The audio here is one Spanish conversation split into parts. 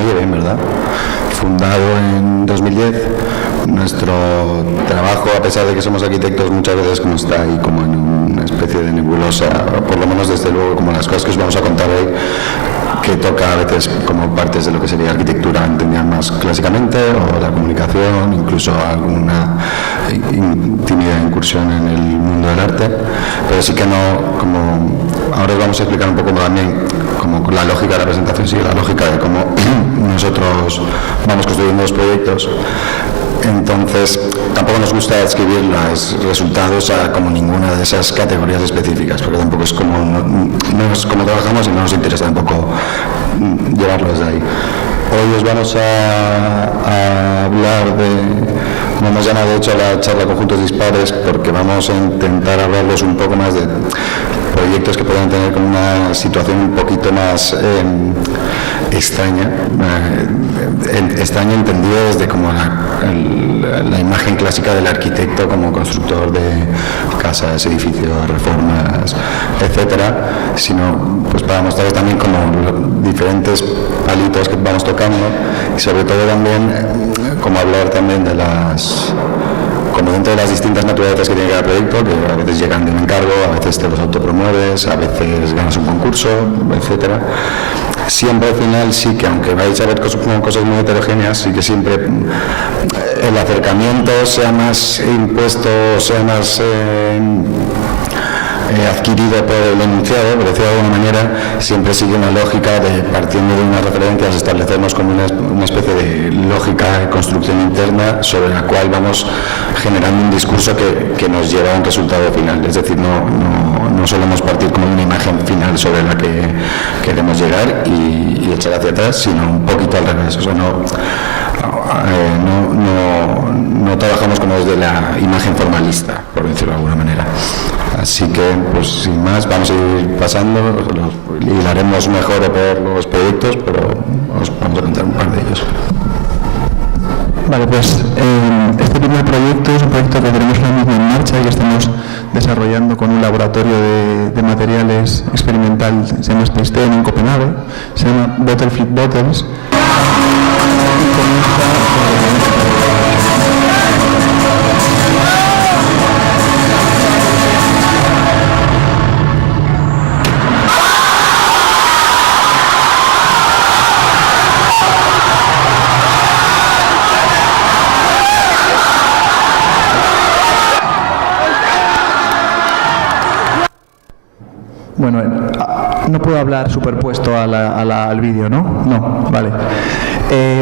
me oye bien, ¿verdad? Fundado en 2010, nuestro trabajo, a pesar de que somos arquitectos, muchas veces como está ahí como en una especie de nebulosa, por lo menos desde luego como las cosas que os vamos a contar hoy, que toca a veces como partes de lo que sería arquitectura entendida más clásicamente, o la comunicación, incluso alguna tímida incursión en el mundo del arte, pero sí que no, como ahora os vamos a explicar un poco también como la lógica de la presentación, sigue la lógica de cómo nosotros vamos construyendo los proyectos. Entonces, tampoco nos gusta escribir los resultados a como ninguna de esas categorías específicas, porque tampoco es como, no es como trabajamos y no nos interesa tampoco llevarlos de ahí. Hoy os vamos a hablar de, como hemos llamado de hecho la charla Conjuntos Dispares, porque vamos a intentar hablarles un poco más de proyectos que puedan tener como una situación un poquito más extraña, extraña entendido desde como la imagen clásica del arquitecto como constructor de casas, edificios, reformas, etcétera, sino pues para mostrarles también como diferentes palitos que vamos tocando y sobre todo también como hablar también de las, como dentro de las distintas naturalezas que tiene cada proyecto, que a veces llegan de un encargo, a veces te los autopromueves, a veces ganas un concurso, etcétera. Siempre al final sí que, aunque vais a ver cosas muy heterogéneas, sí que siempre el acercamiento sea más impuesto, sea más adquirido por el enunciado, por decirlo de alguna manera, siempre sigue una lógica de, partiendo de unas referencias, establecernos como una especie de lógica de construcción interna sobre la cual vamos generando un discurso que nos lleva a un resultado final. Es decir, no solemos partir como una imagen final sobre la que queremos llegar y echar hacia atrás, sino un poquito al revés. O sea, no trabajamos como desde la imagen formalista, por decirlo de alguna manera. Así que, pues sin más, vamos a ir pasando, y haremos mejor o peor los proyectos, pero os vamos a contar un par de ellos. Vale, pues este primer proyecto es un proyecto que tenemos ahora mismo en marcha y que estamos desarrollando con un laboratorio de materiales experimental, se llama SpaceTen en Copenhague, se llama Bottle Flip Bottles. Bueno, no puedo hablar superpuesto al vídeo, ¿no? No, vale.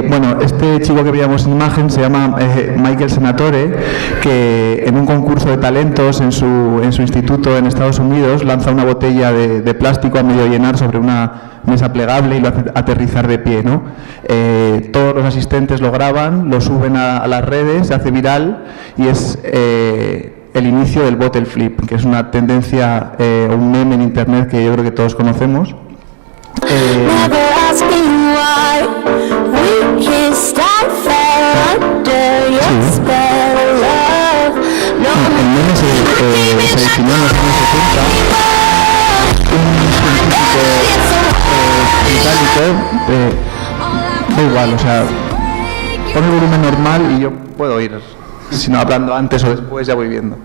Bueno, este chico que veíamos en imagen se llama Michael Senatore, que en un concurso de talentos en su instituto en Estados Unidos lanza una botella de plástico a medio llenar sobre una mesa plegable y lo hace aterrizar de pie, ¿no? Todos los asistentes lo graban, lo suben a las redes, se hace viral y es el inicio del bottle flip, que es una tendencia o un meme en internet que yo creo que todos conocemos. El meme se definió en los años 70. Un científico británico, da igual, o sea, pon el volumen normal y yo puedo ir. Si no hablando antes o después, ya voy viendo.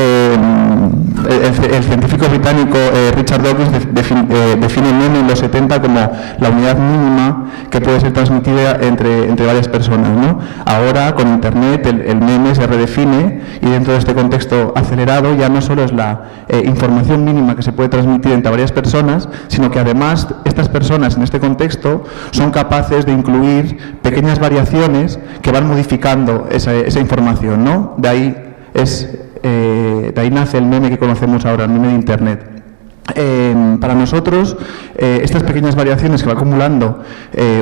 El científico británico Richard Dawkins define el meme en los 70 como la unidad mínima que puede ser transmitida entre varias personas, ¿no? Ahora, con Internet, el meme se redefine y dentro de este contexto acelerado ya no solo es la información mínima que se puede transmitir entre varias personas, sino que además estas personas en este contexto son capaces de incluir pequeñas variaciones que van modificando esa información, ¿no? De ahí nace el meme que conocemos ahora, el meme de Internet. Para nosotros, estas pequeñas variaciones que va acumulando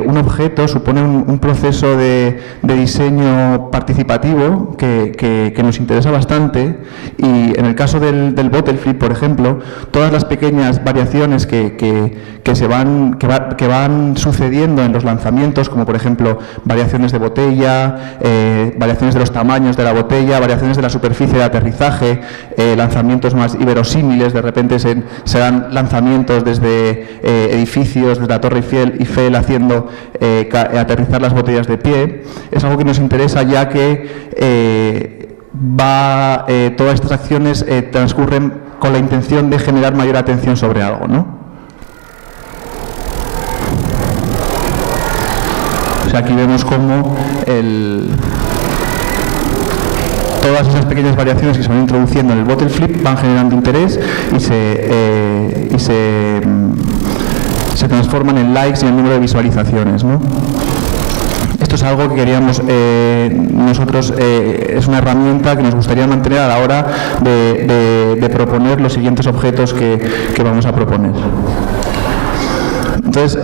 un objeto supone un proceso de diseño participativo que nos interesa bastante, y en el caso del bottle flip, por ejemplo, todas las pequeñas variaciones que van sucediendo en los lanzamientos, como por ejemplo variaciones de botella, variaciones de los tamaños de la botella, variaciones de la superficie de aterrizaje, lanzamientos más inverosímiles, de repente se serán lanzamientos desde edificios, desde la Torre Eiffel haciendo aterrizar las botellas de pie. Es algo que nos interesa, ya que todas estas acciones transcurren con la intención de generar mayor atención sobre algo, ¿no? O sea, aquí vemos cómo todas esas pequeñas variaciones que se van introduciendo en el bottle flip van generando interés y se transforman en likes y en número de visualizaciones, ¿no? Esto es algo que queríamos nosotros, es una herramienta que nos gustaría mantener a la hora de proponer los siguientes objetos que vamos a proponer. Entonces,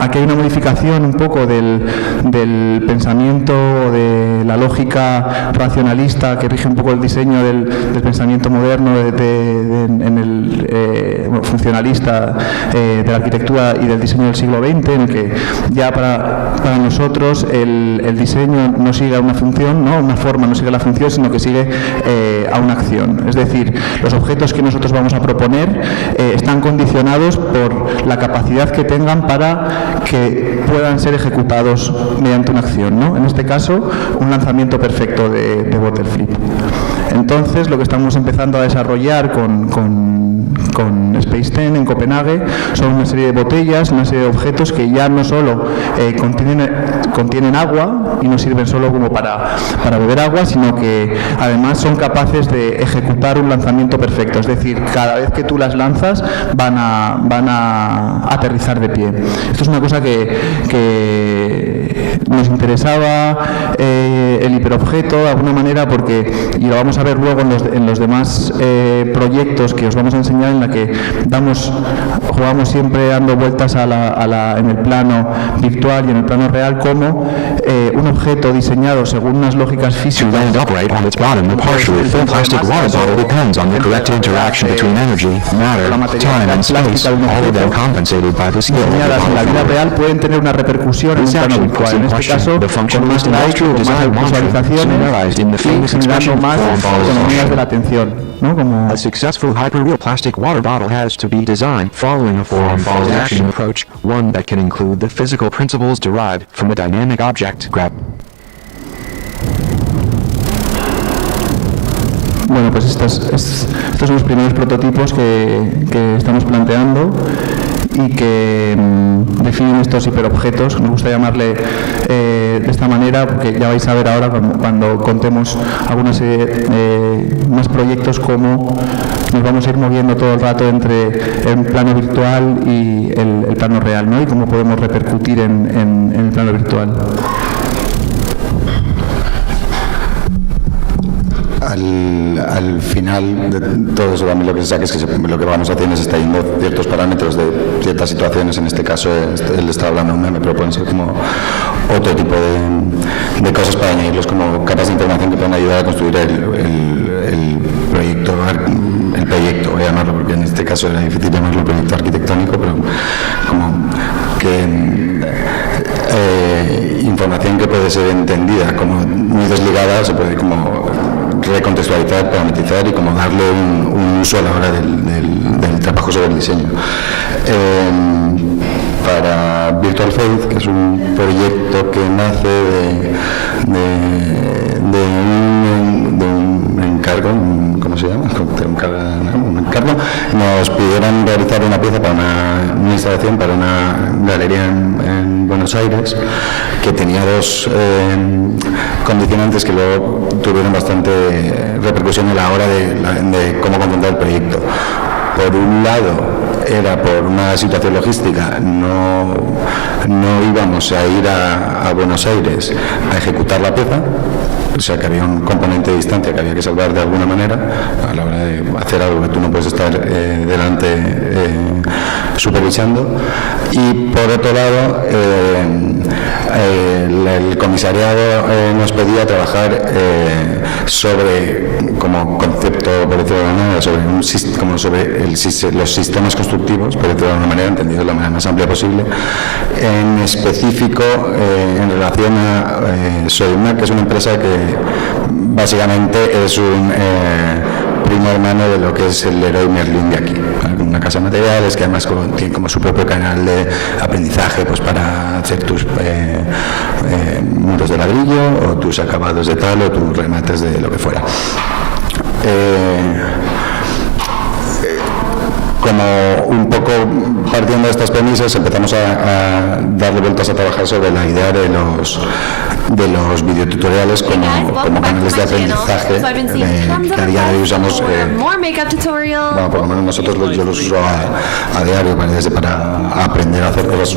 aquí hay una modificación un poco del pensamiento, de la lógica racionalista que rige un poco el diseño del pensamiento moderno, funcionalista de la arquitectura y del diseño del siglo XX, en el que ya para nosotros el diseño no sigue una función, ¿no? Una forma no sigue la función, sino que sigue a una acción. Es decir, los objetos que nosotros vamos a proponer están condicionados por la capacidad que tengan para que puedan ser ejecutados mediante una acción, ¿no? En este caso, un lanzamiento perfecto de bottle flip. Entonces, lo que estamos empezando a desarrollar con Space 10 en Copenhague son una serie de botellas, una serie de objetos que ya no solo contienen agua y no sirven solo como para beber agua, sino que además son capaces de ejecutar un lanzamiento perfecto. Es decir, cada vez que tú las lanzas van a aterrizar de pie. Esto es una cosa que nos interesaba el hiperobjeto de alguna manera, y lo vamos a ver luego en los demás proyectos que os vamos a enseñar, en la que jugamos siempre dando vueltas en el plano virtual y en el plano real, como un objeto diseñado según unas lógicas físicas. To land upright on its bottom, the partially filled plastic water bottle depends on the correct interaction between energy, matter, time and space, all of them compensated by the skill of the diseñadas en la vida bottle real pueden tener una repercusión en un plano virtual. En este caso, con más likes, con más visualizaciones y generando más economías de la atención, ¿no? A successful hyperreal plastic water bottle has to be designed following a form-follows action approach, one that can include the physical principles derived from a dynamic object grab. Bueno, pues estos son los primeros prototipos que estamos planteando y que definen estos hiperobjetos. Nos gusta llamarle de esta manera, porque ya vais a ver ahora cuando contemos alguna serie más proyectos, cómo nos vamos a ir moviendo todo el rato entre el plano virtual y el plano real, ¿no? Y cómo podemos repercutir en el plano virtual. Al final de todo eso, también lo que se saca es que lo que vamos haciendo es extrayendo ciertos parámetros de ciertas situaciones. En este caso, él está hablando de un meme, pero pueden ser como otro tipo de cosas para añadirlos como capas de información que pueden ayudar a construir el proyecto, voy a llamarlo, porque en este caso era difícil llamarlo proyecto arquitectónico, pero como que información que puede ser entendida como muy desligada, se puede como recontextualizar, parametrizar y como darle un uso a la hora del trabajo sobre el diseño. Para Virtual Faith, que es un proyecto que nace de un encargo, ¿cómo se llama? Un encargo. Nos pidieron realizar una pieza para una instalación para una galería en Buenos Aires, que tenía dos condicionantes que luego tuvieron bastante repercusión a la hora de cómo concretar el proyecto. Por un lado, era por una situación logística, no íbamos a ir a Buenos Aires a ejecutar la pieza, o sea que había un componente de distancia que había que salvar de alguna manera a la hora de hacer algo que tú no puedes estar delante supervisando. Y por otro lado, el comisariado nos pedía trabajar sobre, como concepto, por decirlo de alguna manera, sobre los sistemas constructivos, por decirlo de alguna manera, entendido de la manera más amplia posible, en específico en relación a Soyuna, que es una empresa que básicamente es un primo hermano de lo que es el Leroy Merlin de aquí, ¿vale? una casa de materiales, que además tiene como su propio canal de aprendizaje pues para hacer tus muros de ladrillo o tus acabados de tal o tus remates de lo que fuera. Como un poco partiendo de estas premisas empezamos a darle vueltas a trabajar sobre la idea de los videotutoriales como canales de aprendizaje que a día de hoy usamos, bueno, por lo menos nosotros yo los uso a diario para aprender a hacer cosas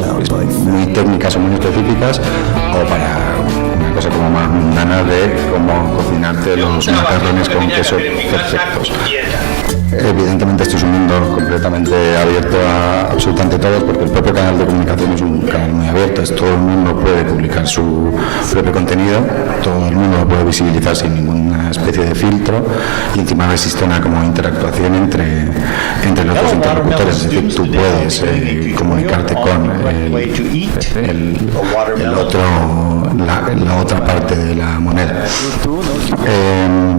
muy técnicas o muy específicas o para una cosa como más mundana de cómo cocinarte los macarrones con queso perfectos. Evidentemente esto es un mundo completamente abierto a absolutamente todos, porque el propio canal de comunicación es un canal muy abierto, todo el mundo puede publicar su propio contenido, todo el mundo lo puede visibilizar sin ninguna especie de filtro y encima existe una como interactuación entre los dos interlocutores, es decir, tú puedes comunicarte con la otra parte de la moneda.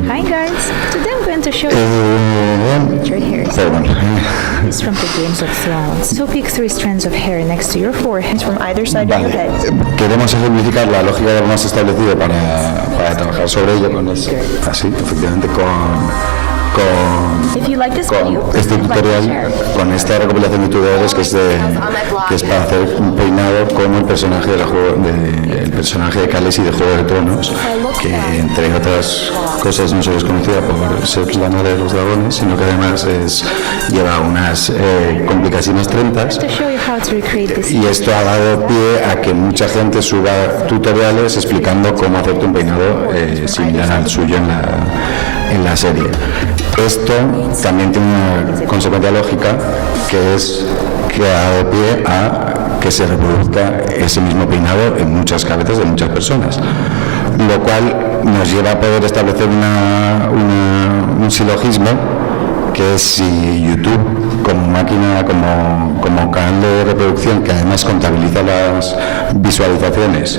Hi guys, today I'm going to show you your hair is from the Games of Thrones. So pick 3 strands of hair next to your forehead from either side of your head. Queremos ejemplificar la lógica que hemos establecido para trabajar sobre ello con así, efectivamente este tutorial, con esta recopilación de tutoriales que es para hacer un peinado como el personaje el personaje de Khaleesi de Juego de Tronos, que entre otras cosas no solo es conocida por ser la madre de los dragones, sino que además lleva unas complicadísimas trenzas, y esto ha dado pie a que mucha gente suba tutoriales explicando cómo hacerte un peinado similar al suyo en la serie. Esto también tiene una consecuencia lógica, que es que ha dado pie a que se reproduzca ese mismo peinado en muchas cabezas de muchas personas, lo cual nos lleva a poder establecer un silogismo, que es si YouTube como máquina, como canal de reproducción que además contabiliza las visualizaciones,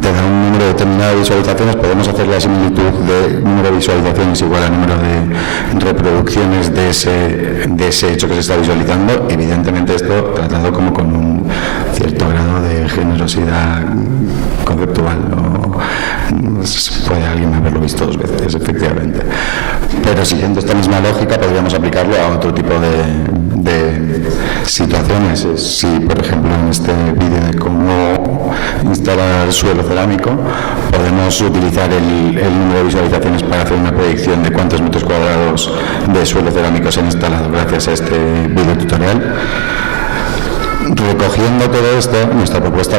te da un número determinado de visualizaciones, podemos hacer la similitud de número de visualizaciones igual al número de reproducciones de ese hecho que se está visualizando. Evidentemente esto tratado como con un cierto grado de generosidad conceptual, ¿no? Puede alguien haberlo visto 2 veces, efectivamente, pero siguiendo esta misma lógica podríamos aplicarlo a otro tipo de situaciones. Si por ejemplo en este vídeo de cómo instalar suelo cerámico podemos utilizar el número de visualizaciones para hacer una predicción de cuántos metros cuadrados de suelo cerámico se han instalado gracias a este vídeo tutorial. Recogiendo todo esto, nuestra propuesta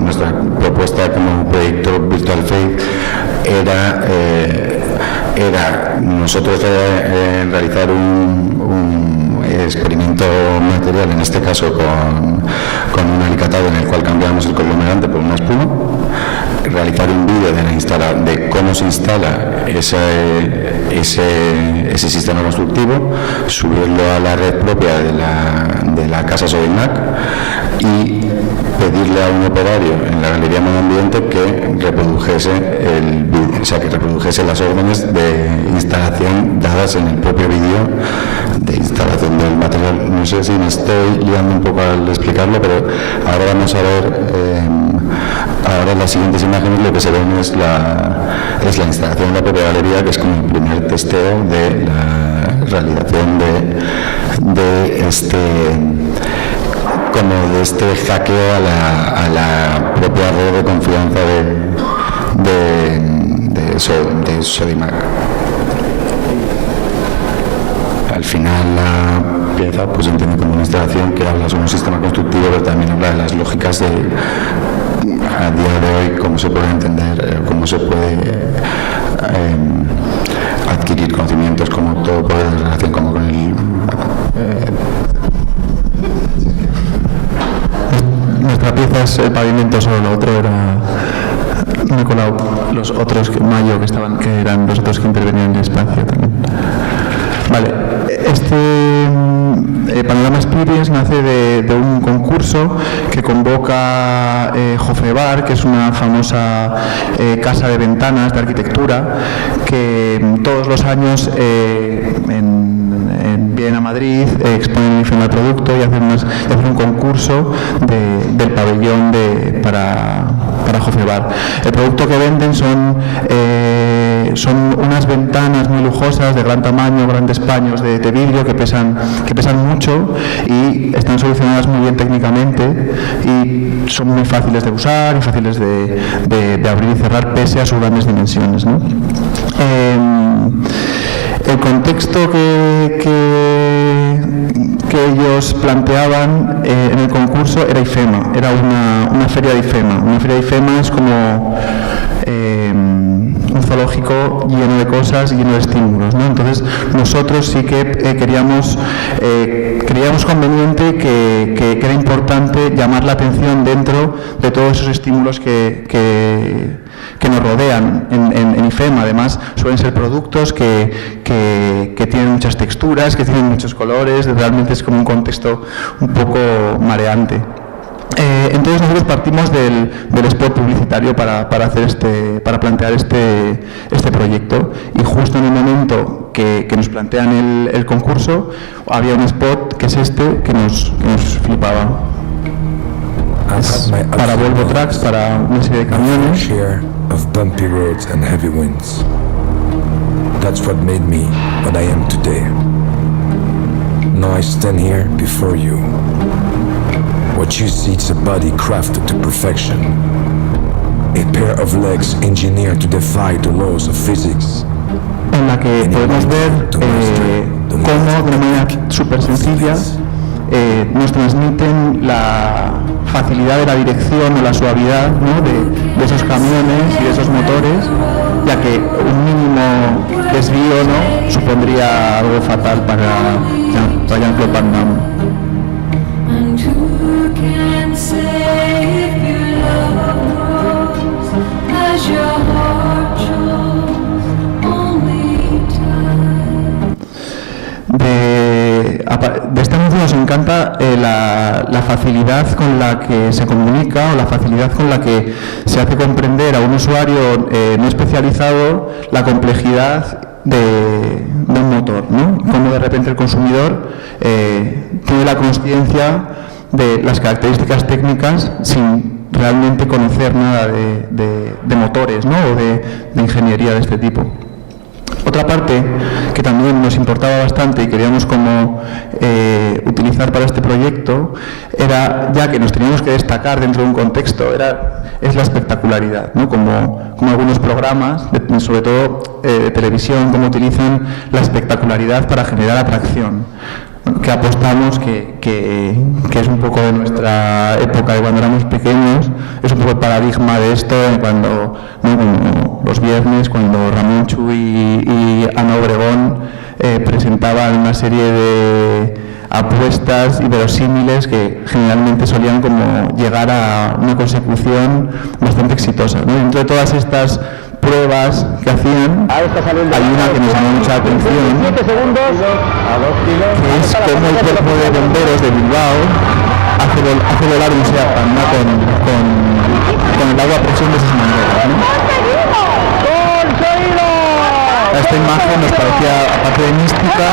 nuestra propuesta como proyecto Virtual Faith era nosotros realizar un experimento material, en este caso con un alicatado en el cual cambiamos el conglomerante por una espuma, realizar un vídeo de cómo se instala ese sistema constructivo, subirlo a la red propia de la casa Sodimac y pedirle a un operario en la Galería Medio Ambiente que reprodujese las órdenes de instalación dadas en el propio vídeo de instalación del material. No sé si me estoy liando un poco al explicarlo, pero ahora vamos a ver, ahora en las siguientes imágenes lo que se ven es la instalación de la propia galería, que es como el primer testeo de la realización de este hackeo a la propia red de confianza de Sodimac. Al final la pieza pues entiende como una instalación que habla sobre un sistema constructivo, pero también habla de las lógicas de a día de hoy cómo se puede entender, cómo se puede adquirir conocimientos, como todo puede en relación como con el nuestra pieza es el pavimento, solo lo otro era Nicolau, los otros Mayo que eran los otros que intervenían en el espacio también. Vale, Panorama Experience nace de un concurso que convoca Jofebar, que es una famosa casa de ventanas de arquitectura, que todos los años vienen a Madrid, exponen el producto y hacen un concurso del pabellón para Jofebar. El producto que venden son unas ventanas muy lujosas, de gran tamaño, grandes paños de vidrio que pesan mucho y están solucionadas muy bien técnicamente y son muy fáciles de usar y fáciles de abrir y cerrar pese a sus grandes dimensiones, ¿no? El contexto que ellos planteaban en el concurso era IFEMA, era una feria de IFEMA. Una feria de IFEMA es como un zoológico lleno de cosas y lleno de estímulos, ¿no? Entonces nosotros sí que creíamos conveniente que era importante llamar la atención dentro de todos esos estímulos que nos rodean en IFEMA. Además suelen ser productos que tienen muchas texturas, que tienen muchos colores, realmente es como un contexto un poco mareante. Entonces nosotros partimos del spot publicitario para plantear este proyecto, y justo en el momento que nos plantean el concurso había un spot que es este que nos flipaba. Es para Volvo Trucks, para una serie de camiones. Of bumpy roads and heavy winds. That's what made me what I am today. Now I stand here before you. What you see is a body crafted to perfection. A pair of legs engineered to defy the laws of physics. En la que podemos ver cómo, de una manera súper sencilla, nos transmiten la facilidad de la dirección o la suavidad, ¿no? de esos camiones y de esos motores, ya que un mínimo desvío, ¿no? supondría algo fatal para Jean-Claude Van Damme. De este anuncio nos encanta la facilidad con la que se comunica, o la facilidad con la que se hace comprender a un usuario no especializado la complejidad de un motor, ¿no? Como de repente el consumidor tiene la consciencia de las características técnicas sin realmente conocer nada de motores, ¿no? O de ingeniería de este tipo. Otra parte que también nos importaba bastante y queríamos como utilizar para este proyecto era, ya que nos teníamos que destacar dentro de un contexto, es la espectacularidad, ¿no? Como algunos programas, sobre todo de televisión, como utilizan la espectacularidad para generar atracción, que apostamos que es un poco de nuestra época, de cuando éramos pequeños, es un poco el paradigma de esto, cuando, ¿no? Como los viernes, cuando Ramón Chuy y Ana Obregón presentaban una serie de apuestas y verosímiles que generalmente solían como llegar a una consecución bastante exitosa, ¿no? Dentro de todas estas pruebas que hacían, hay una que nos llamó mucha atención, que es cómo el cuerpo de bomberos de Bilbao hace volar un Seat Panda con el agua a presión de sus mangueras, ¿no? Esta imagen nos parecía, aparte de mística,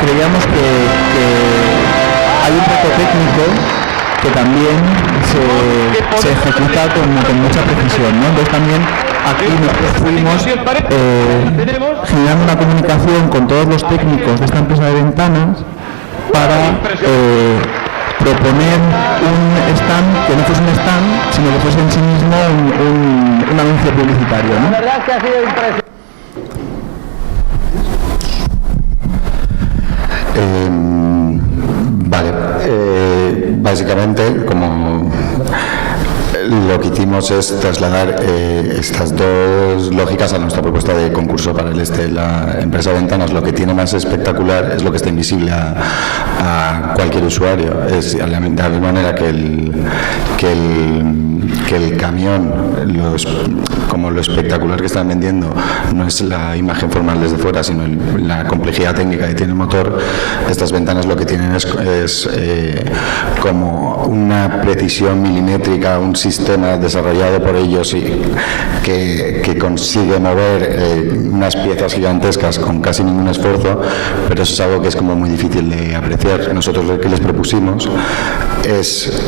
creíamos que hay un reto técnico que también se ejecuta con mucha precisión, ¿no? Entonces también aquí nosotros fuimos generando una comunicación con todos los técnicos de esta empresa de ventanas para proponer un stand que no fuese un stand, sino que fuese en sí mismo un anuncio publicitario, ¿no? La verdad es que ha sido impresionante. Básicamente, como lo que hicimos es trasladar estas dos lógicas a nuestra propuesta de concurso para la empresa de ventanas. Lo que tiene más espectacular es lo que está invisible a cualquier usuario. Es de la manera que que el camión, como lo espectacular que están vendiendo, no es la imagen formal desde fuera, sino la complejidad técnica que tiene el motor. Estas ventanas lo que tienen es como una precisión milimétrica, un sistema desarrollado por ellos y que consigue mover unas piezas gigantescas con casi ningún esfuerzo, pero eso es algo que es como muy difícil de apreciar. Nosotros lo que les propusimos es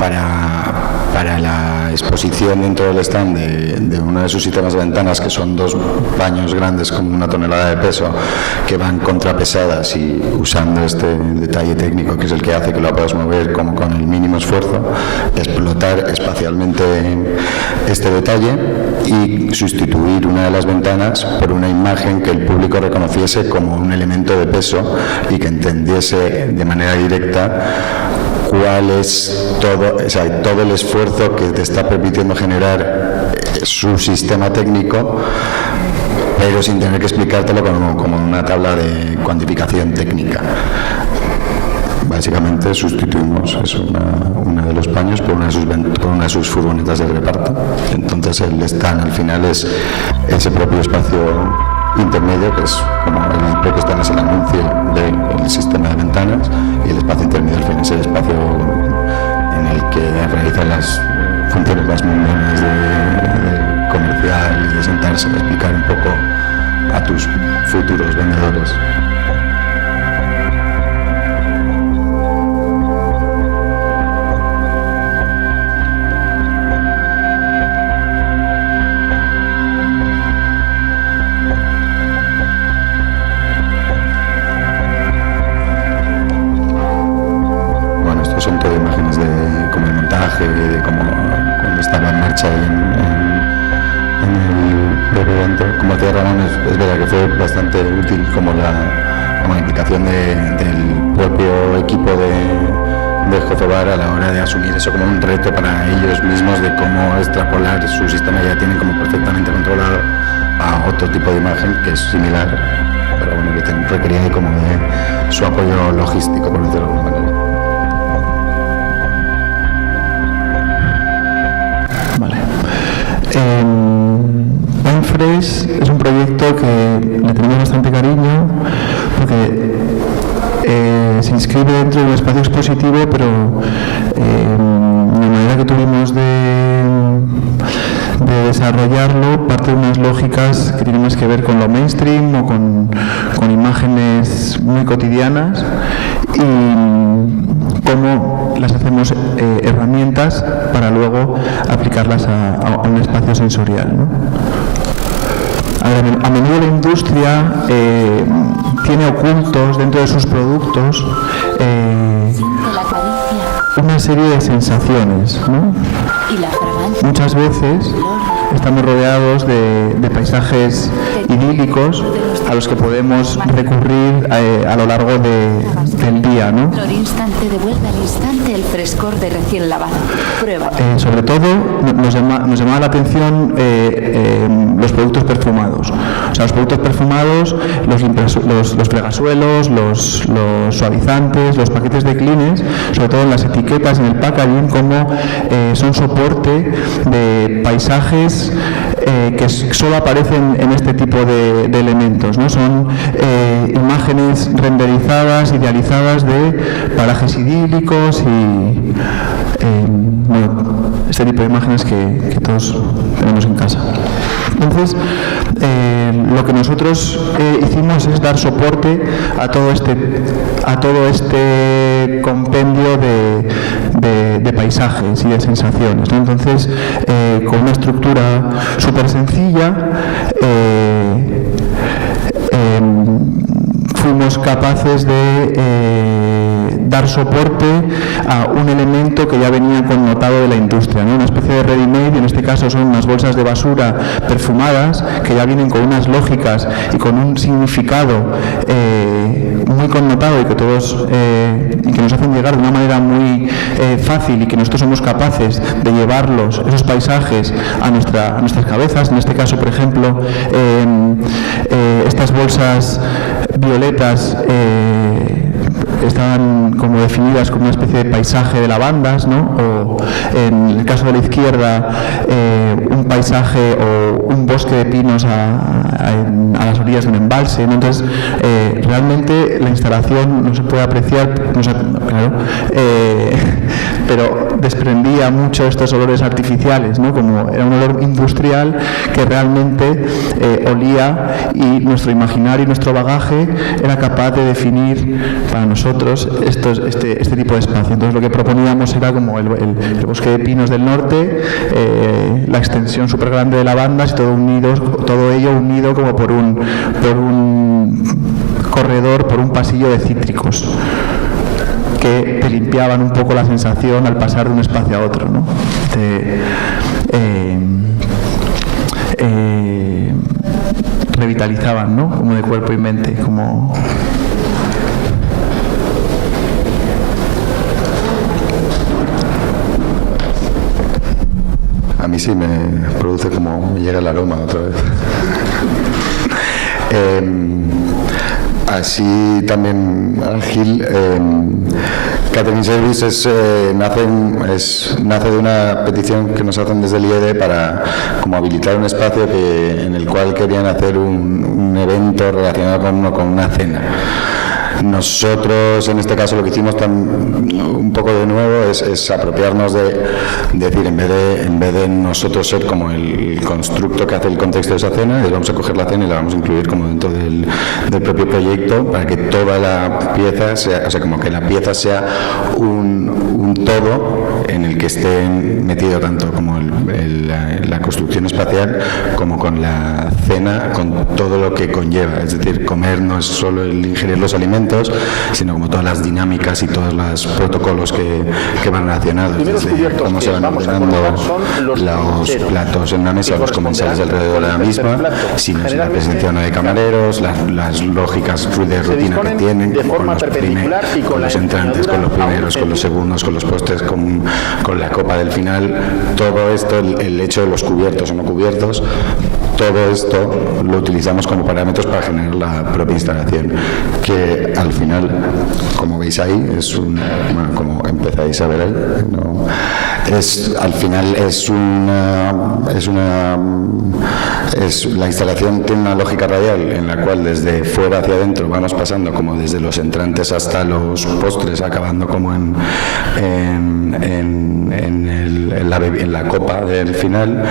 para la exposición dentro del stand de uno de sus sistemas de ventanas, que son 2 baños grandes con 1 tonelada de peso, que van contrapesadas, y usando este detalle técnico que es el que hace que lo puedas mover como con el mínimo esfuerzo, explotar espacialmente este detalle y sustituir una de las ventanas por una imagen que el público reconociese como un elemento de peso y que entendiese de manera directa cuál es todo el esfuerzo que te está permitiendo generar su sistema técnico, pero sin tener que explicártelo como una tabla de cuantificación técnica. Básicamente sustituimos una de los paños por una de sus furgonetas de reparto. Entonces el stand al final es ese propio espacio intermedio, que es como el propio stand es el anuncio del sistema de ventanas, y el espacio intermedio al final es el espacio en el que realizan las funciones más mundanas de comercial y de sentarse a explicar un poco a tus futuros vendedores. Son todo imágenes de como el montaje, de cómo cuando estaba en marcha en el propio evento. Como decía Ramón, es verdad que fue bastante útil como la implicación del propio equipo de Jozobar a la hora de asumir eso como un reto para ellos mismos, de cómo extrapolar su sistema. Ya tienen como perfectamente controlado a otro tipo de imagen que es similar, pero bueno, que requería como de su apoyo logístico, por decirlo de alguna manera. Vale. Mindfresh es un proyecto que le tenemos bastante cariño porque se inscribe dentro de un espacio expositivo, pero la manera que tuvimos de desarrollarlo parte de unas lógicas que tienen más que ver con lo mainstream o con imágenes muy cotidianas, y cómo las hacemos herramientas para luego aplicarlas a un espacio sensorial, ¿no? A menudo la industria tiene ocultos dentro de sus productos una serie de sensaciones, ¿no? Muchas veces estamos rodeados de paisajes idílicos a los que podemos recurrir a lo largo del día, ¿no? Instante devuelve al instante el frescor de recién lavado. Prueba. Sobre todo nos llamaba la atención los productos perfumados. O sea, los productos perfumados, los fregasuelos, los suavizantes, los paquetes de Kleenex, sobre todo en las etiquetas, en el packaging, como son soporte de paisajes que solo aparecen en este tipo de elementos, ¿no? Son imágenes renderizadas, idealizadas de parajes idílicos y este tipo de imágenes que todos tenemos en casa. Entonces, lo que nosotros hicimos es dar soporte a todo este compendio de paisajes y de sensaciones, ¿no? Entonces, con una estructura súper sencilla, fuimos capaces de dar soporte a un elemento que ya venía connotado de la industria, ¿no? Una especie de ready-made, en este caso son unas bolsas de basura perfumadas que ya vienen con unas lógicas y con un significado muy connotado y que todos y que nos hacen llegar de una manera muy fácil, y que nosotros somos capaces de llevarlos, esos paisajes, a nuestras cabezas. En este caso, por ejemplo, estas bolsas violetas estaban como definidas como una especie de paisaje de lavandas, ¿no? O en el caso de la izquierda, un paisaje o un bosque de pinos a las orillas de un embalse, ¿no? Entonces, realmente la instalación no se puede apreciar, claro, pero desprendía mucho estos olores artificiales, ¿no? Como era un olor industrial que realmente olía, y nuestro imaginario y nuestro bagaje era capaz de definir para nosotros este tipo de espacio. Entonces lo que proponíamos era como el bosque de pinos del norte, la extensión súper grande de lavandas y todo ello unido como por un corredor, por un pasillo de cítricos que te limpiaban un poco la sensación al pasar de un espacio a otro, ¿no? Revitalizaban, ¿no? Como de cuerpo y mente, como... A mí sí me produce como me llega el aroma otra vez. Así también, Gil, Catering Services nace de una petición que nos hacen desde el IED para como habilitar un espacio en el cual querían hacer un evento relacionado con una cena. Nosotros, en este caso, lo que hicimos un poco de nuevo es apropiarnos de decir, en vez de nosotros ser como el constructo que hace el contexto de esa cena, vamos a coger la cena y la vamos a incluir como dentro del propio proyecto, para que toda la pieza sea, o sea, como que la pieza sea un todo en el que esté metido tanto como la construcción espacial como con la cena, con todo lo que conlleva. Es decir, comer no es solo el ingerir los alimentos, sino como todas las dinámicas y todos los protocolos que van relacionados, desde cómo se van ordenando los platos en la mesa, los comensales alrededor de la misma, si no es la presencia o no de camareros, las lógicas de rutina que tienen, con los entrantes, con los primeros, con los segundos, con los postres, con la copa del final. Todo esto, el hecho de los cubiertos o no cubiertos, todo esto lo utilizamos como parámetros para generar la propia instalación, que al final, como veis ahí, como empezáis a ver ahí, ¿no? Al final la instalación tiene una lógica radial en la cual desde fuera hacia adentro vamos pasando como desde los entrantes hasta los postres, acabando como en la copa del final.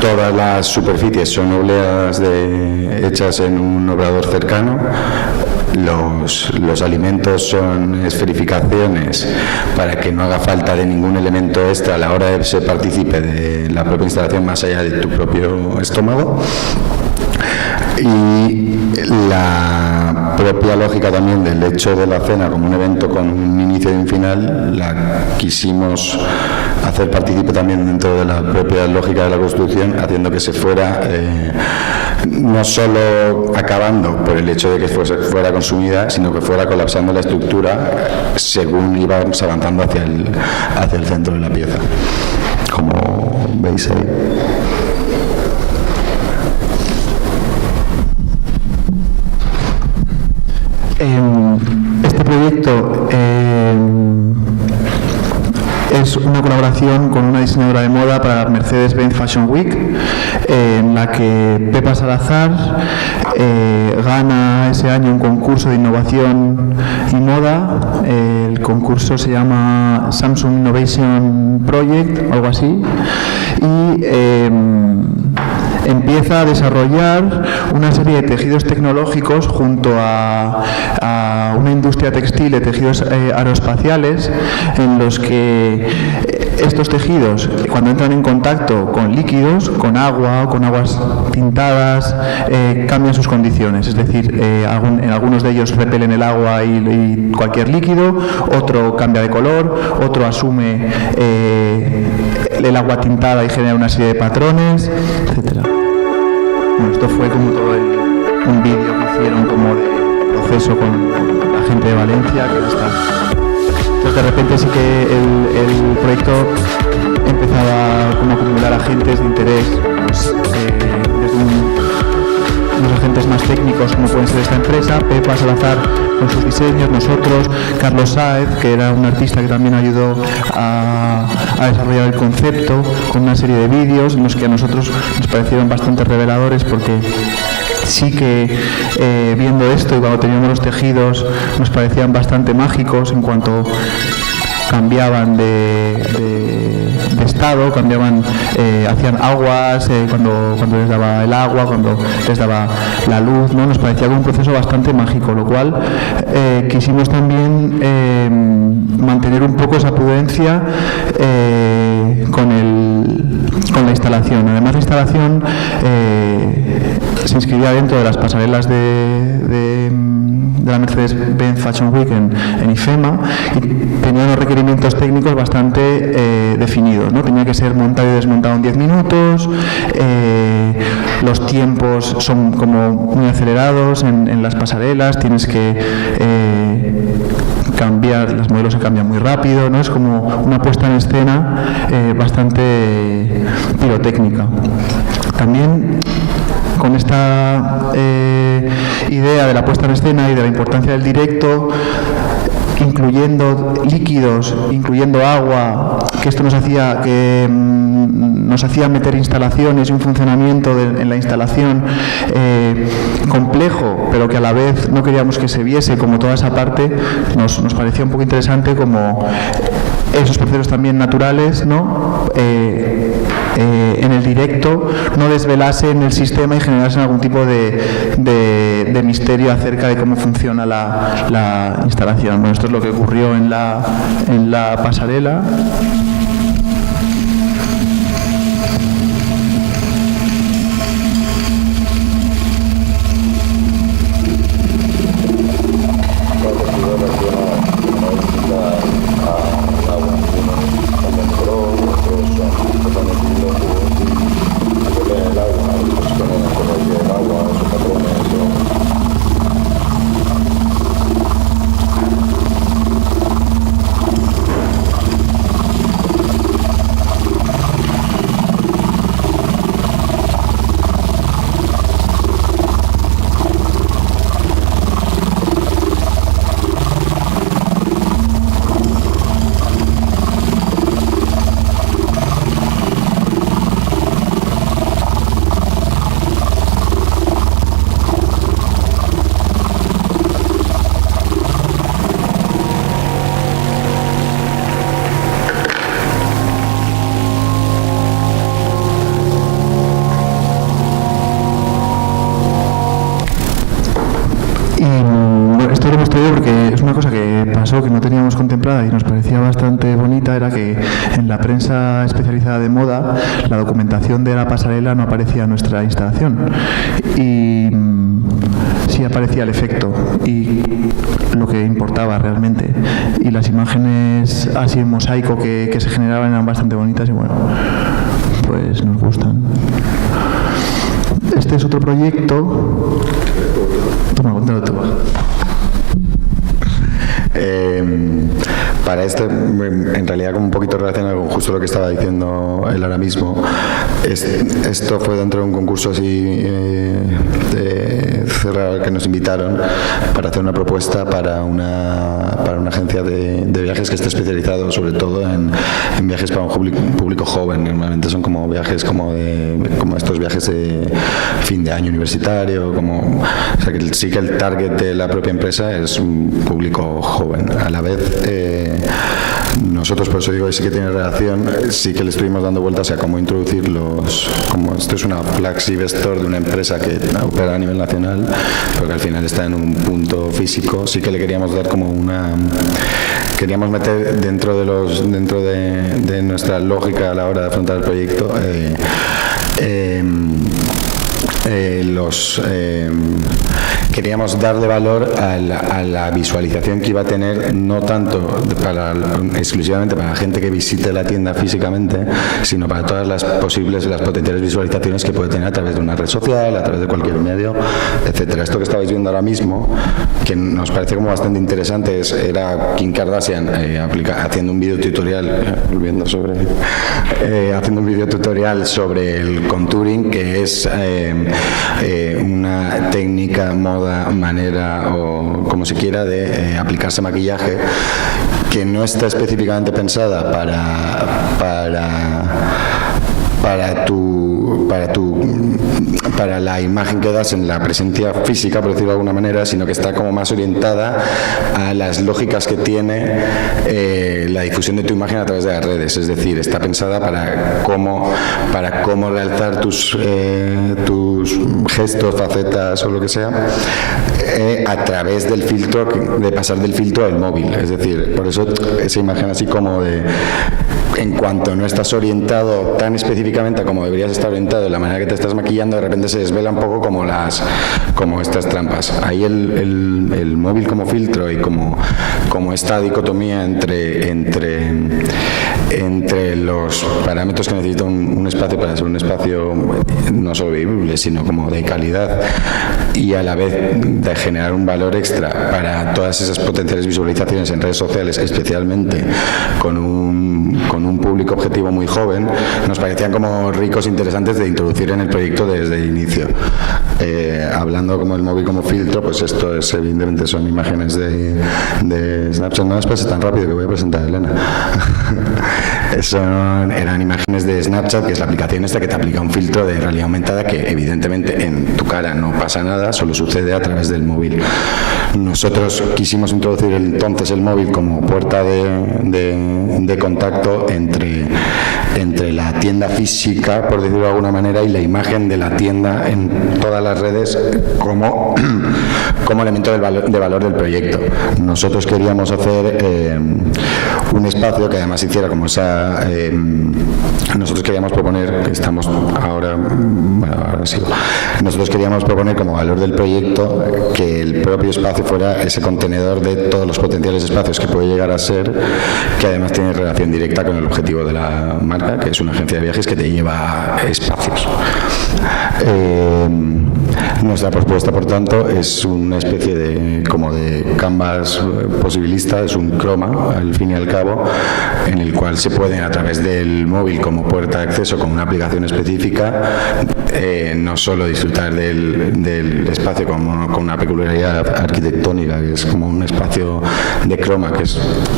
Todas las superficies son obleas hechas en un obrador cercano. Los alimentos son esferificaciones para que no haga falta de ningún elemento extra a la hora de ser partícipe de la propia instalación más allá de tu propio estómago. Y la propia lógica también del hecho de la cena como un evento con un inicio y un final la quisimos hacer partícipe también dentro de la propia lógica de la construcción, haciendo que se fuera no solo acabando por el hecho de que fuera consumida, sino que fuera colapsando la estructura según íbamos avanzando hacia el centro de la pieza, como veis ahí. Este proyecto es una colaboración con una diseñadora de moda para la Mercedes-Benz Fashion Week, en la que Pepa Salazar gana ese año un concurso de innovación y moda. El concurso se llama Samsung Innovation Project, algo así, y empieza a desarrollar una serie de tejidos tecnológicos junto a una industria textil de tejidos aeroespaciales, en los que estos tejidos, cuando entran en contacto con líquidos, con agua o con aguas tintadas, cambian sus condiciones. Es decir, en algunos de ellos repelen el agua y cualquier líquido, otro cambia de color, otro asume el agua tintada y genera una serie de patrones, etcétera. Bueno, esto fue como todo un vídeo que hicieron como de proceso con la gente de Valencia, que está. Entonces de repente sí que el proyecto empezaba como a acumular agentes de interés, pues, desde unos agentes más técnicos como pueden ser esta empresa. Pepa Salazar con sus diseños, nosotros, Carlos Sáez, que era un artista que también ayudó a desarrollar el concepto, con una serie de vídeos en los que a nosotros nos parecieron bastante reveladores, porque sí que viendo esto y cuando teníamos los tejidos nos parecían bastante mágicos en cuanto cambiaban de estado, cambiaban, hacían aguas cuando les daba el agua, cuando les daba la luz, ¿no? Nos parecía un proceso bastante mágico, lo cual quisimos también mantener un poco esa prudencia con la instalación. Además, la instalación se inscribía dentro de las pasarelas de la Mercedes-Benz Fashion Week en IFEMA y tenía unos requerimientos técnicos bastante definidos, ¿no? Tenía que ser montado y desmontado en 10 minutos, los tiempos son como muy acelerados en las pasarelas, tienes que cambiar, los modelos se cambian muy rápido, ¿no? Es como una puesta en escena bastante pirotécnica. También con esta idea de la puesta en escena y de la importancia del directo, incluyendo líquidos, incluyendo agua, que esto nos hacía meter instalaciones y un funcionamiento en la instalación complejo, pero que a la vez no queríamos que se viese como toda esa parte, nos parecía un poco interesante como esos procesos también naturales, ¿no? En el directo no desvelasen el sistema y generasen algún tipo de misterio acerca de cómo funciona la instalación. Bueno, esto es lo que ocurrió en la pasarela. Que no teníamos contemplada y nos parecía bastante bonita era que en la prensa especializada de moda la documentación de la pasarela no aparecía en nuestra instalación y sí aparecía el efecto y lo que importaba realmente, y las imágenes así en mosaico que se generaban eran bastante bonitas y bueno, pues nos gustan. Este es otro proyecto. Toma, cuéntalo tú. Para esto, en realidad como un poquito relacionado con justo lo que estaba diciendo él ahora mismo, esto fue dentro de un concurso así cerrado que nos invitaron para hacer una propuesta para una agencia de viajes que esté especializado sobre todo en viajes para un público joven. Normalmente son como viajes como estos viajes de fin de año universitario, o sea que sí que el target de la propia empresa es un público joven. A la vez nosotros, por eso digo que sí que tiene relación, sí que le estuvimos dando vueltas a cómo introducir como esto es una flagship store de una empresa que opera a nivel nacional, pero que al final está en un punto físico. Sí que le queríamos dar como queríamos meter dentro de nuestra lógica a la hora de afrontar el proyecto queríamos darle valor a la visualización que iba a tener, no tanto exclusivamente para la gente que visite la tienda físicamente, sino para todas las potenciales visualizaciones que puede tener a través de una red social, a través de cualquier medio, etcétera. Esto que estabais viendo ahora mismo, que nos parece como bastante interesante, era Kim Kardashian haciendo un video tutorial, haciendo un video tutorial sobre el contouring, que es una técnica, moda, manera o como se quiera de aplicarse maquillaje que no está específicamente pensada para la imagen que das en la presencia física, por decirlo de alguna manera, sino que está como más orientada a las lógicas que tiene la difusión de tu imagen a través de las redes. Es decir, está pensada para cómo realzar tus gestos, facetas o lo que sea a través del filtro, de pasar del filtro al móvil. Es decir, por eso esa imagen así como de, en cuanto no estás orientado tan específicamente a como deberías estar orientado en la manera que te estás maquillando, de repente se desvela un poco como estas trampas. Ahí el móvil como filtro y como esta dicotomía entre los parámetros que necesita un espacio para ser un espacio no solo vivible, sino como de calidad y a la vez de generar un valor extra para todas esas potenciales visualizaciones en redes sociales, especialmente con un público objetivo muy joven, nos parecían como ricos interesantes de introducir en el proyecto desde el inicio. Hablando como el móvil como filtro, pues esto es, evidentemente son imágenes de Snapchat. No las pases tan rápido que voy a presentar a Elena. Eran imágenes de Snapchat, que es la aplicación esta que te aplica un filtro de realidad aumentada que evidentemente en tu cara no pasa nada, solo sucede a través del móvil. Nosotros quisimos introducir entonces el móvil como puerta de contacto entre la tienda física, por decirlo de alguna manera, y la imagen de la tienda en todas las redes como elemento de valor del proyecto. Nosotros queríamos hacer un espacio que además hiciera como esa... nosotros queríamos proponer, que estamos ahora sigo, nosotros queríamos proponer como valor del proyecto que el propio espacio fuera ese contenedor de todos los potenciales espacios que puede llegar a ser, que además tiene relación directa con el objetivo de la marca, que es una agencia de viajes que te lleva a espacios. Nuestra propuesta, por tanto, es una especie de canvas posibilista, es un croma, al fin y al cabo, en el cual se puede, a través del móvil como puerta de acceso con una aplicación específica, no solo disfrutar del espacio con una peculiaridad arquitectónica, que es como un espacio de croma, que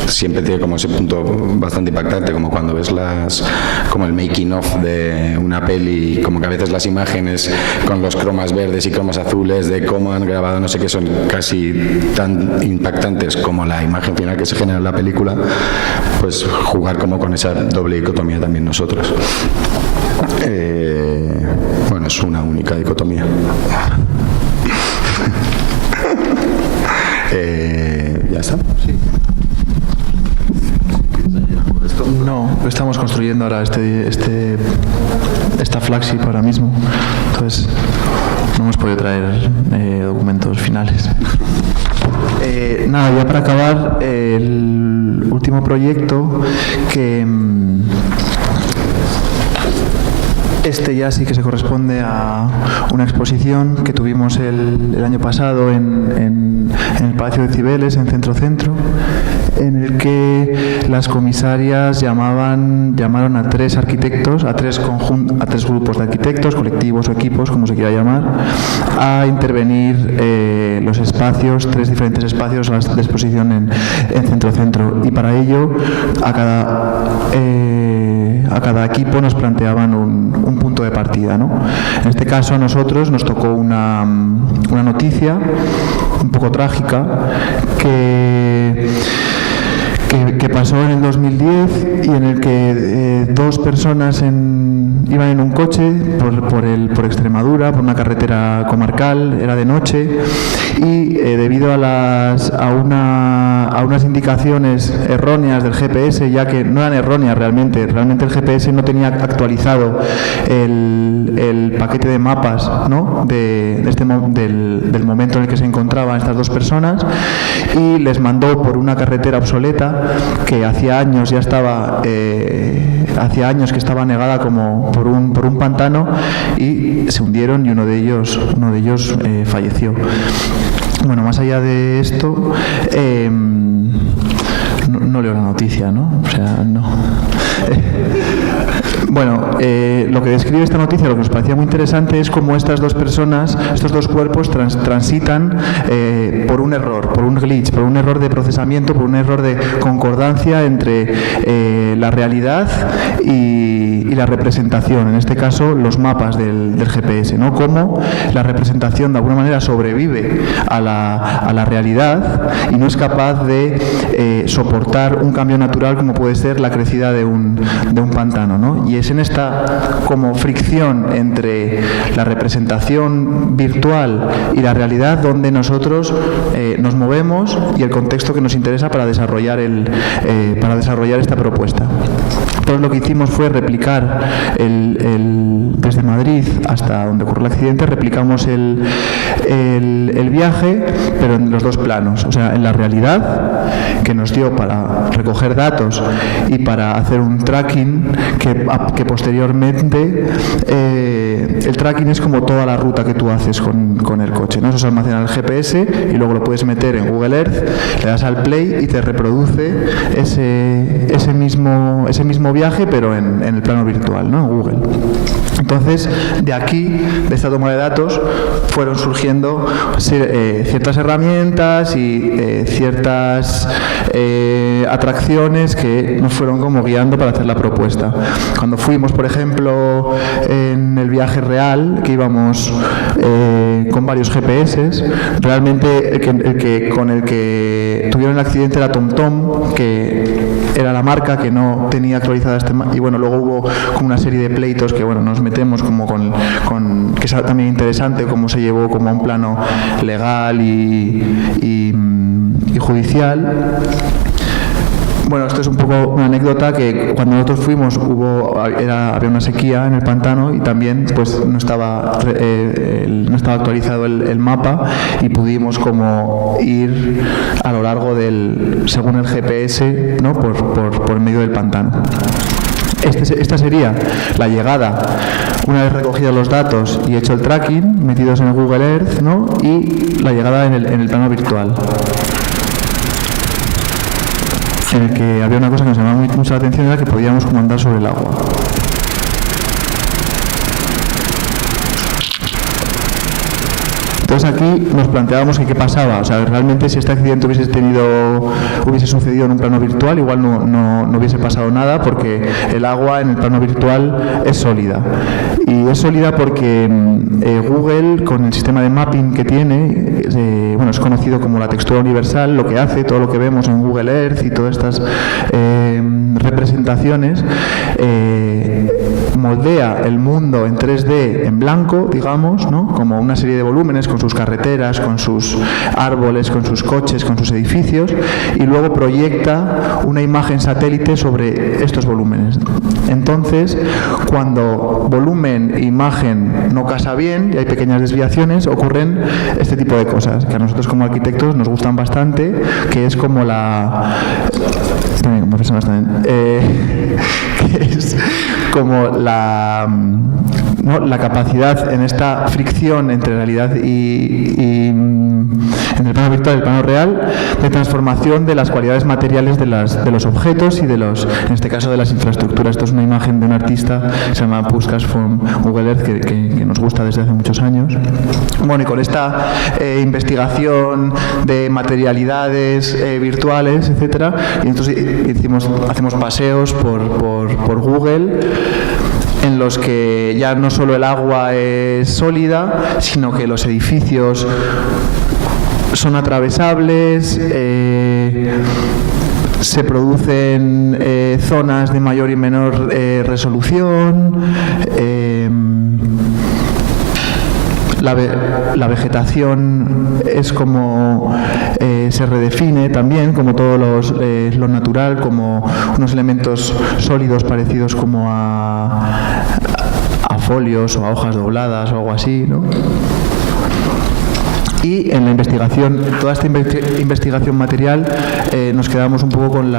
siempre tiene como ese punto bastante impactante, como cuando ves como el making of de una peli, como que a veces las imágenes con los cromas verdes y cromas azules de cómo han grabado no sé qué son casi tan impactantes como la imagen final que se genera en la película, pues jugar como con esa doble dicotomía también nosotros. Bueno, es una única dicotomía. ¿Ya está? Sí. No, estamos construyendo ahora esta flagship ahora mismo, entonces no hemos podido traer documentos finales. Nada, ya para acabar, el último proyecto que este ya sí que se corresponde a una exposición que tuvimos el año pasado en el Palacio de Cibeles, en Centro, en el que las comisarias llamaron a tres arquitectos, a tres grupos de arquitectos, colectivos o equipos, como se quiera llamar, a intervenir los espacios, tres diferentes espacios de exposición en Centro. Y para ello, a cada equipo nos planteaban un punto de partida, ¿no? En este caso a nosotros nos tocó una noticia un poco trágica que pasó en el 2010 y en el que dos personas iban en un coche por Extremadura, por una carretera comarcal, era de noche, y debido a unas indicaciones erróneas del GPS, ya que no eran erróneas realmente el GPS no tenía actualizado el paquete de mapas, ¿no? del momento en el que se encontraban estas dos personas, y les mandó por una carretera obsoleta que hacía años que estaba negada como por un pantano, y se hundieron y uno de ellos falleció. Bueno, más allá de esto, no leo la noticia, ¿no? O sea, no. Bueno, lo que describe esta noticia, lo que nos parecía muy interesante es cómo estas dos personas, estos dos cuerpos transitan por un error, por un glitch, por un error de procesamiento, por un error de concordancia entre la realidad y la representación, en este caso los mapas del GPS, ¿no? Cómo la representación de alguna manera sobrevive a la realidad y no es capaz de soportar un cambio natural como puede ser la crecida de un pantano, ¿no? Y es en esta como fricción entre la representación virtual y la realidad donde nosotros nos movemos y el contexto que nos interesa para desarrollar esta propuesta. Entonces lo que hicimos fue replicar desde Madrid hasta donde ocurrió el accidente, replicamos el viaje, pero en los dos planos, o sea, en la realidad que nos dio para recoger datos y para hacer un tracking que posteriormente el tracking es como toda la ruta que tú haces con el coche, ¿no? Eso se almacena en el GPS y luego lo puedes meter en Google Earth, le das al play y te reproduce ese mismo viaje, pero en el plano virtual, ¿no? En Google. Entonces, de aquí, de esta toma de datos, fueron surgiendo ciertas herramientas y ciertas atracciones que nos fueron como guiando para hacer la propuesta. Cuando fuimos, por ejemplo, en el viaje real, que íbamos con varios GPS, realmente con el que tuvieron el accidente era TomTom, que era la marca que no tenía actualizada y bueno, luego hubo como una serie de pleitos que bueno, nos metemos como con que es también interesante cómo se llevó como a un plano legal y judicial. Bueno, esto es un poco una anécdota que cuando nosotros fuimos había una sequía en el pantano y también pues no estaba actualizado el mapa y pudimos como ir a lo largo según el GPS, ¿no? por medio del pantano. Esta sería la llegada, una vez recogidos los datos y hecho el tracking, metidos en el Google Earth, ¿no? Y la llegada en el plano virtual, en el que había una cosa que nos llamaba mucho la atención, era que podíamos como andar sobre el agua. Entonces aquí nos planteábamos que qué pasaba, o sea, realmente si este accidente hubiese sucedido en un plano virtual, igual no hubiese pasado nada, porque el agua en el plano virtual es sólida. Y es sólida porque Google, con el sistema de mapping que tiene, es conocido como la textura universal, lo que hace, todo lo que vemos en Google Earth y todas estas representaciones, moldea el mundo en 3D en blanco, digamos, ¿no? Como una serie de volúmenes con sus carreteras, con sus árboles, con sus coches, con sus edificios, y luego proyecta una imagen satélite sobre estos volúmenes. Entonces, cuando volumen e imagen no casa bien y hay pequeñas desviaciones, ocurren este tipo de cosas que a nosotros como arquitectos nos gustan bastante, que es como como personas también, que es como la capacidad en esta fricción entre realidad y entre el plano virtual y el plano real, de transformación de las cualidades materiales de los objetos y en este caso de las infraestructuras. Esto es una imagen de un artista que se llama Puskás from Google Earth, que nos gusta desde hace muchos años. Bueno, y con esta investigación de materialidades virtuales, etcétera, y entonces hacemos paseos por Google, en los que ya no solo el agua es sólida, sino que los edificios son atravesables, se producen zonas de mayor y menor resolución, la vegetación es como se redefine también, como todo lo natural, como unos elementos sólidos parecidos como a folios o a hojas dobladas o algo así, ¿no? Y en la investigación, toda esta investigación material, nos quedamos un poco con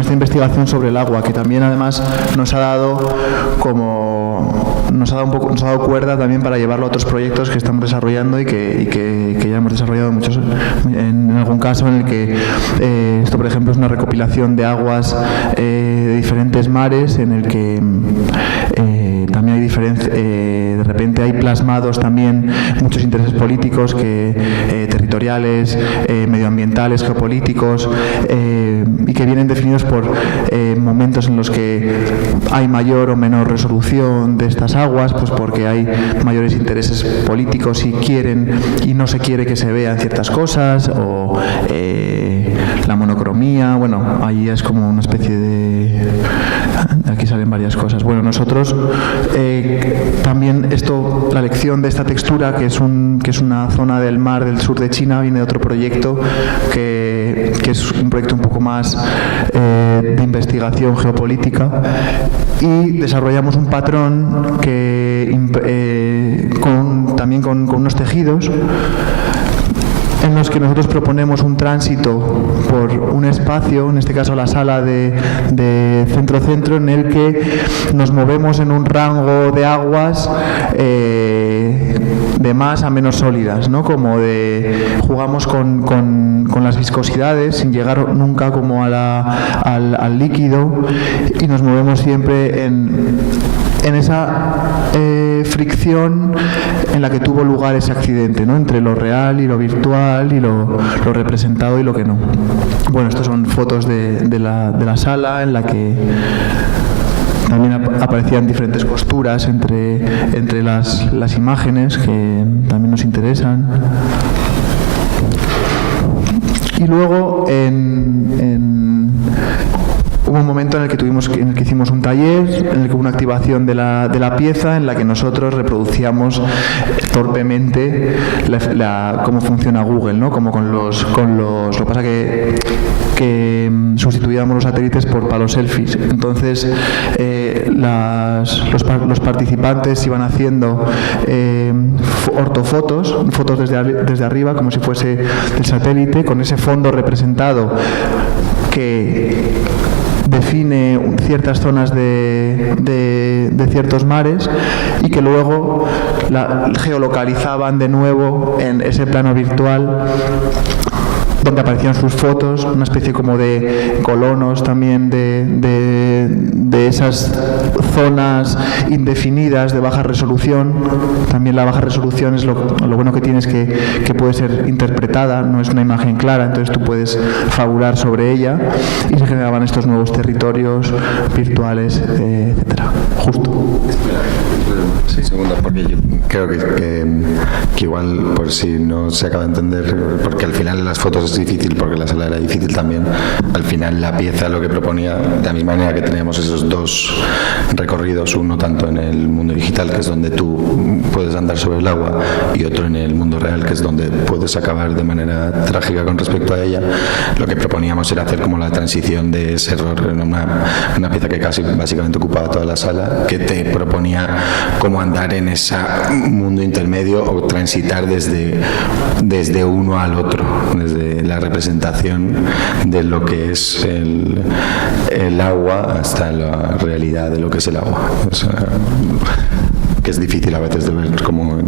esta investigación sobre el agua, que también además nos ha dado cuerda también para llevarlo a otros proyectos que estamos desarrollando y que ya hemos desarrollado muchos, en algún caso en el que esto, por ejemplo, es una recopilación de aguas de diferentes mares en el que también hay de repente hay plasmados también muchos intereses políticos, territoriales, medioambientales, geopolíticos, y que vienen definidos por momentos en los que hay mayor o menor resolución de estas aguas, pues porque hay mayores intereses políticos y no se quiere que se vean ciertas cosas, o la monocromía. Bueno, ahí es como una especie de... Aquí salen varias cosas. Bueno, nosotros también la elección de esta textura, que es una zona del mar del sur de China, viene de otro proyecto que es un proyecto un poco más de investigación geopolítica, y desarrollamos un patrón también con unos tejidos en los que nosotros proponemos un tránsito por un espacio, en este caso la sala de centro-centro, en el que nos movemos en un rango de aguas de más a menos sólidas, ¿no? Como jugamos con las viscosidades sin llegar nunca como al líquido, y nos movemos siempre en esa fricción en la que tuvo lugar ese accidente, ¿no? Entre lo real y lo virtual, y lo representado y lo que no. Bueno, estas son fotos de la sala, en la que también aparecían diferentes costuras entre las imágenes que también nos interesan. Y luego hubo un momento en el que hicimos un taller, en el que hubo una activación de la pieza, en la que nosotros reproducíamos torpemente cómo funciona Google, ¿no? Como lo que pasa que sustituíamos los satélites por palos selfies. Entonces los participantes iban haciendo ortofotos, fotos desde arriba, como si fuese el satélite, con ese fondo representado que define ciertas zonas de ciertos mares, y que luego geolocalizaban de nuevo en ese plano virtual donde aparecían sus fotos, una especie como de colonos también de esas zonas indefinidas de baja resolución. También la baja resolución es lo bueno que tiene, es que puede ser interpretada, no es una imagen clara, entonces tú puedes fabular sobre ella, y se generaban estos nuevos territorios virtuales, etcétera. Justo. Sí, segundo, porque yo creo que igual, por si no se acaba de entender, porque al final las fotos es difícil, porque la sala era difícil también. Al final la pieza lo que proponía, de la misma manera que teníamos esos dos recorridos, uno tanto en el mundo digital, que es donde tú puedes andar sobre el agua, y otro en el mundo real, que es donde puedes acabar de manera trágica con respecto a ella. Lo que proponíamos era hacer como la transición de ese error en una pieza que casi básicamente ocupaba toda la sala, que te proponía cómo andar en ese mundo intermedio, o transitar desde uno al otro, desde la representación de lo que es el agua hasta la realidad de lo que es el agua. O sea, que es difícil a veces de ver como